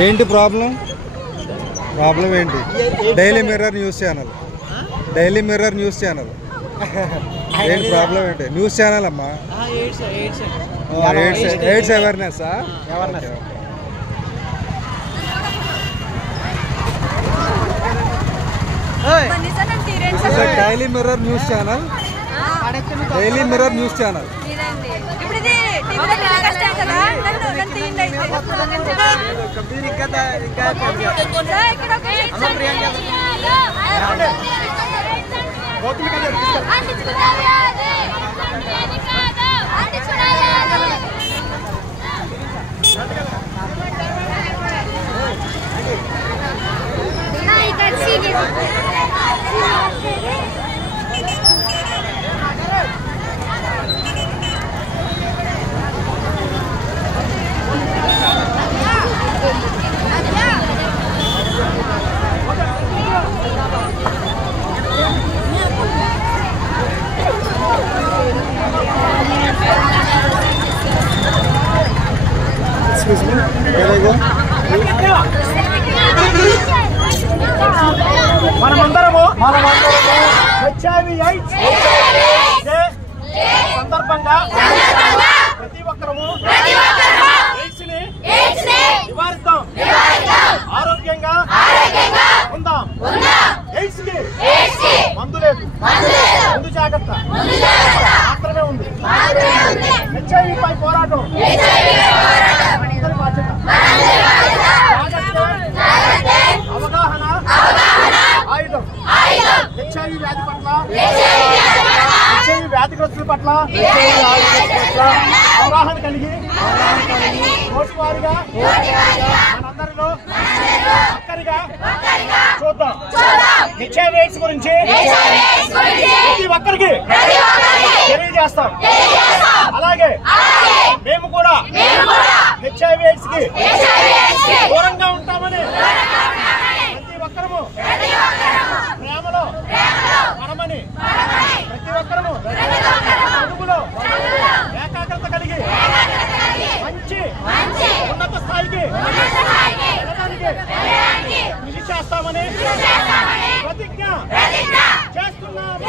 ఏంటి ప్రాబ్లం ఏంటి? Daily mirror news channel ఏంటి ప్రాబ్లం ఏంటి? న్యూస్ ఛానల్ అమ్మా. AIDS awareness. Daily mirror news channel. మనమందరము HIV/AIDS సందర్భంగా ప్రతి ఒక్కరము ఎయిడ్స్ ని నివారిద్దాం, ఆరోగ్యంగా ఉందాం. ఎయిడ్స్ కి మందు లేదు, ముందు జాగ్రత్త మాత్రమే ఉంది. HIV పై పోరాటం అవగాహన ఆయుధం. HIV వ్యాధి పట్ల, HIV వ్యాధిగ్రస్తుల పట్ల అవగాహన కలిగి రోజువారీగా మనందరిలో ఒక్కరిగా చూద్దాం. HIV/AIDS గురించి ప్రతి ఒక్కరికి తెలియజేస్తాం. అలాగే మేము కూడా HIV/AIDS కి దూరంగా ఉంటామని ప్రతి ఒక్కరము ప్రేమలో పడమని, ప్రతి ఒక్కరము చదువులో ఏకాగ్రత కలిగి మంచి ఉన్నత స్థాయికి వెళ్ళడానికి కృషి చేస్తామని ప్రతిజ్ఞ చేస్తున్నాము.